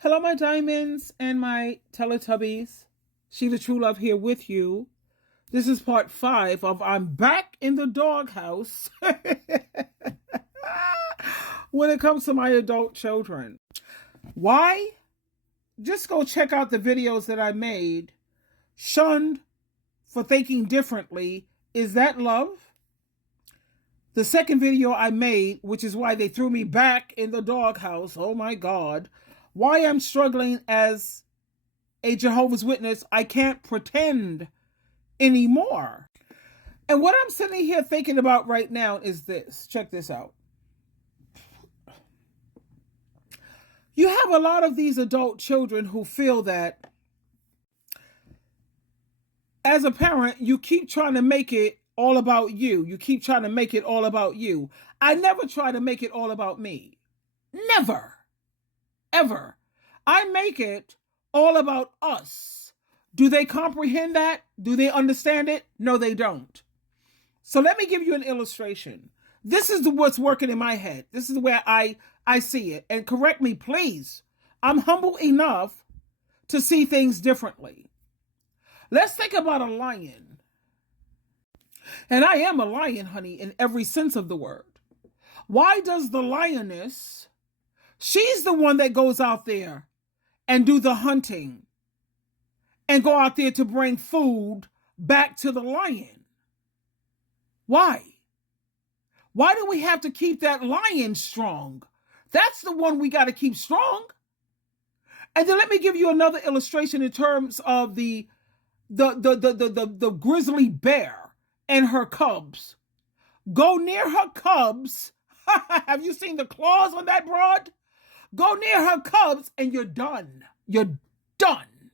Hello, my diamonds and my Teletubbies. SheilaTruelove here with you. This is part 5 of I'm back in the doghouse when it comes to my adult children. Why? Just go check out the videos that I made. Shunned for thinking differently. Is that love? The second video I made, which is why they threw me back in the doghouse. Oh my God. Why I'm struggling as a Jehovah's Witness. I can't pretend anymore. And what I'm sitting here thinking about right now is this. Check this out. You have a lot of these adult children who feel that as a parent, you keep trying to make it all about you. You keep trying to make it all about you. I never try to make it all about me. Never. Ever. I make it all about us. Do they comprehend that? Do they understand it? No, they don't. So let me give you an illustration. This is what's working in my head. This is where I see it. And correct me, please. I'm humble enough to see things differently. Let's think about a lion. And I am a lion, honey, in every sense of the word. Why does the lioness... She's the one that goes out there and do the hunting and go out there to bring food back to the lion. Why? Why do we have to keep that lion strong? That's the one we got to keep strong. And then let me give you another illustration in terms of the grizzly bear and her cubs. Go near her cubs. Have you seen the claws on that broad? Go near her cubs and you're done. You're done.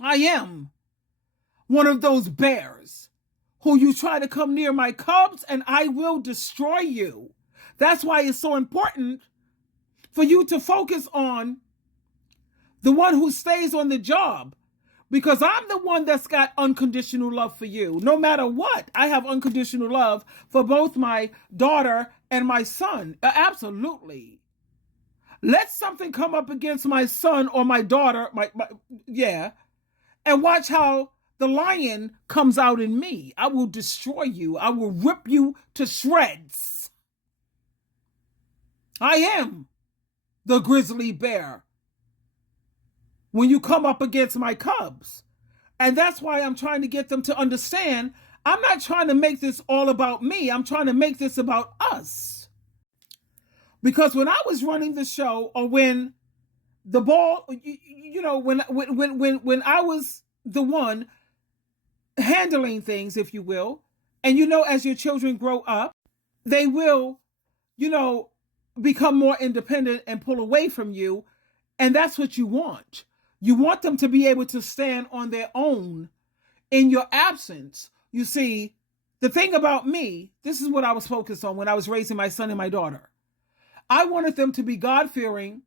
I am one of those bears who you try to come near my cubs and I will destroy you. That's why it's so important for you to focus on the one who stays on the job, because I'm the one that's got unconditional love for you. No matter what, I have unconditional love for both my daughter and my son. Absolutely. Let something come up against my son or my daughter, and watch how the lion comes out in me. I will destroy you. I will rip you to shreds. I am the grizzly bear when you come up against my cubs. And that's why I'm trying to get them to understand I'm not trying to make this all about me. I'm trying to make this about us. Because when I was running the show, or when the ball, when I was the one handling things, if you will, and as your children grow up, they will, become more independent and pull away from you. And that's what you want. You want them to be able to stand on their own in your absence. You see, the thing about me, this is what I was focused on when I was raising my son and my daughter. I wanted them to be God-fearing,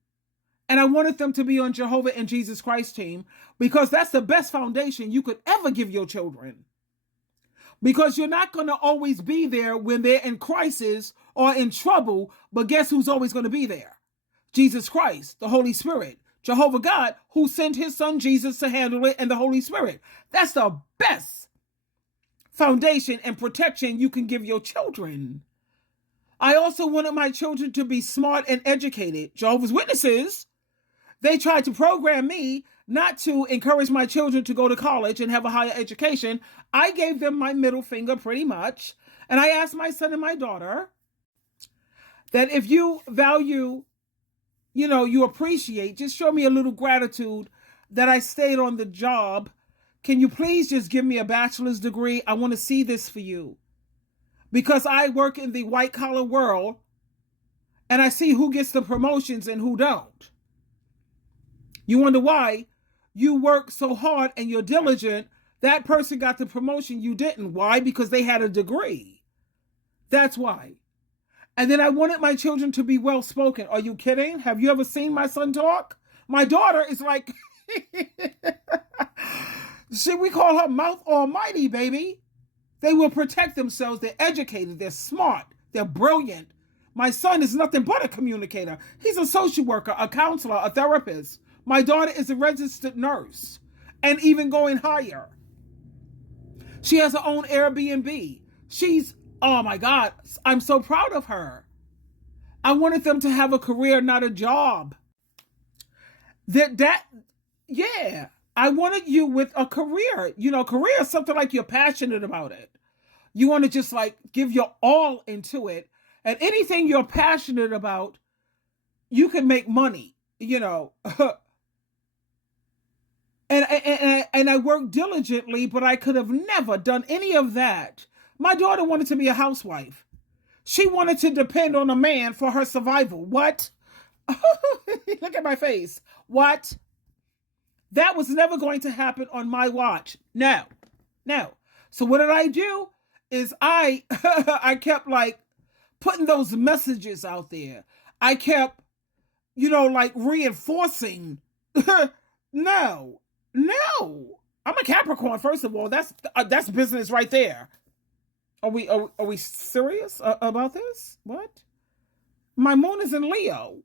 and I wanted them to be on Jehovah and Jesus Christ team, because that's the best foundation you could ever give your children. Because you're not going to always be there when they're in crisis or in trouble, but guess who's always going to be there? Jesus Christ, the Holy Spirit, Jehovah God, who sent his son Jesus to handle it, and the Holy Spirit. That's the best foundation and protection you can give your children. I also wanted my children to be smart and educated. Jehovah's Witnesses, they tried to program me not to encourage my children to go to college and have a higher education. I gave them my middle finger pretty much. And I asked my son and my daughter that if you value, you appreciate, just show me a little gratitude that I stayed on the job. Can you please just give me a bachelor's degree? I want to see this for you. Because I work in the white collar world and I see who gets the promotions and who don't. You wonder why you work so hard and you're diligent. That person got the promotion, you didn't. Why? Because they had a degree. That's why. And then I wanted my children to be well spoken. Are you kidding? Have you ever seen my son talk? My daughter is like, we call her Mouth Almighty, baby. They will protect themselves. They're educated. They're smart. They're brilliant. My son is nothing but a communicator. He's a social worker, a counselor, a therapist. My daughter is a registered nurse and even going higher. She has her own Airbnb. Oh my God, I'm so proud of her. I wanted them to have a career, not a job. Yeah, I wanted you with a career. Career is something like you're passionate about it. You want to just like give your all into it. And anything you're passionate about, you can make money, and I worked diligently, but I could have never done any of that. My daughter wanted to be a housewife. She wanted to depend on a man for her survival. What? Look at my face. What? That was never going to happen on my watch. No. So what did I do? Is I kept like putting those messages out there. I kept, like reinforcing. No. I'm a Capricorn, first of all. That's business right there. Are we serious about this? What? My moon is in Leo.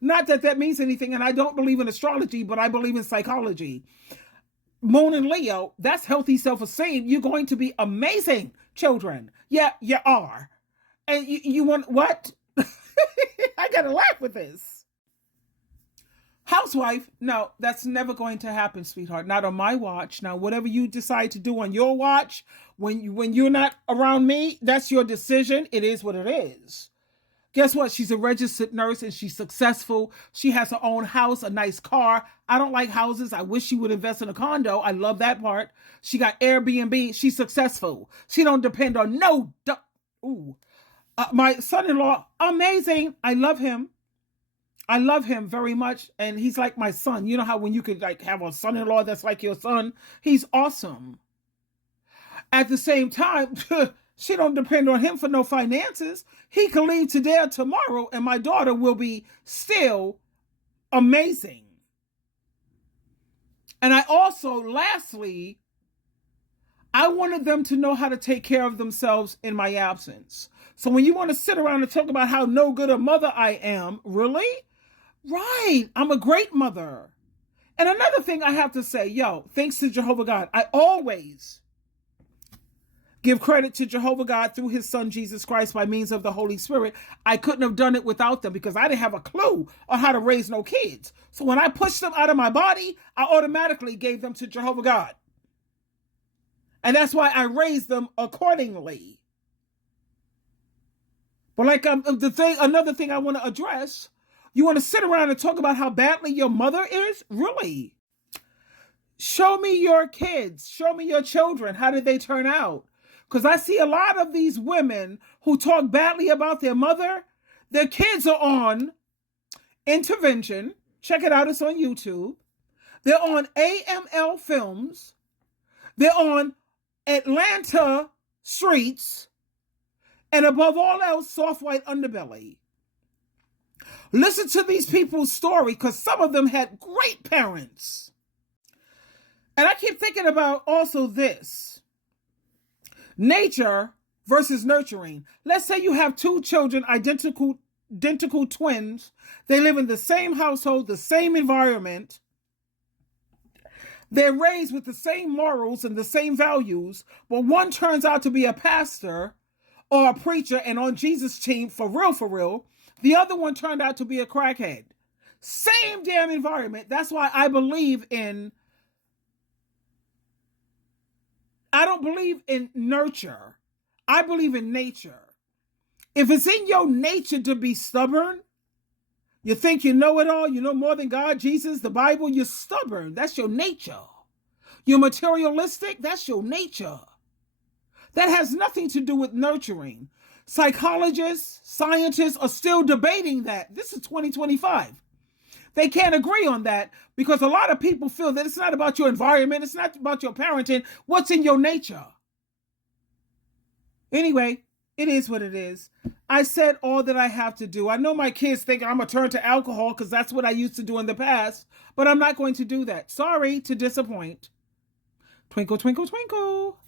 Not that means anything, and I don't believe in astrology, but I believe in psychology. Moon in Leo, that's healthy self-esteem. You're going to be amazing children. Yeah, you are. And you want what? I gotta laugh with this. Housewife, no, that's never going to happen, sweetheart. Not on my watch. Now, whatever you decide to do on your watch, when you're not around me, that's your decision. It is what it is. Guess what? She's a registered nurse and she's successful. She has her own house, a nice car. I don't like houses. I wish she would invest in a condo. I love that part. She got Airbnb. She's successful. She don't depend on no. My son-in-law, amazing. I love him. I love him very much. And he's like my son. You know how when you could like have a son-in-law that's like your son? He's awesome. At the same time, she don't depend on him for no finances. He can leave today or tomorrow and my daughter will be still amazing. And I also, lastly, I wanted them to know how to take care of themselves in my absence. So when you want to sit around and talk about how no good a mother I am, really? Right. I'm a great mother. And another thing I have to say, thanks to Jehovah God, I always give credit to Jehovah God through his son, Jesus Christ, by means of the Holy Spirit. I couldn't have done it without them because I didn't have a clue on how to raise no kids. So when I pushed them out of my body, I automatically gave them to Jehovah God. And that's why I raised them accordingly. But like another thing I want to address, you want to sit around and talk about how badly your mother is? Really? Show me your kids. Show me your children. How did they turn out? Because I see a lot of these women who talk badly about their mother. Their kids are on Intervention. Check it out. It's on YouTube. They're on AML Films. They're on Atlanta Streets. And above all else, Soft White Underbelly. Listen to these people's story because some of them had great parents. And I keep thinking about also this. Nature versus nurturing. Let's say you have two children, identical twins. They live in the same household, the same environment. They're raised with the same morals and the same values, but one turns out to be a pastor or a preacher and on Jesus' team for real. The other one turned out to be a crackhead. Same damn environment. That's why I don't believe in nurture. I believe in nature. If it's in your nature to be stubborn, you think you know it all, you know more than God, Jesus, the Bible, you're stubborn. That's your nature. You're materialistic. That's your nature. That has nothing to do with nurturing. Psychologists, scientists are still debating that. This is 2025. They can't agree on that because a lot of people feel that it's not about your environment. It's not about your parenting. What's in your nature? Anyway, it is what it is. I said all that I have to do. I know my kids think I'm going to turn to alcohol because that's what I used to do in the past, but I'm not going to do that. Sorry to disappoint. Twinkle, twinkle, twinkle.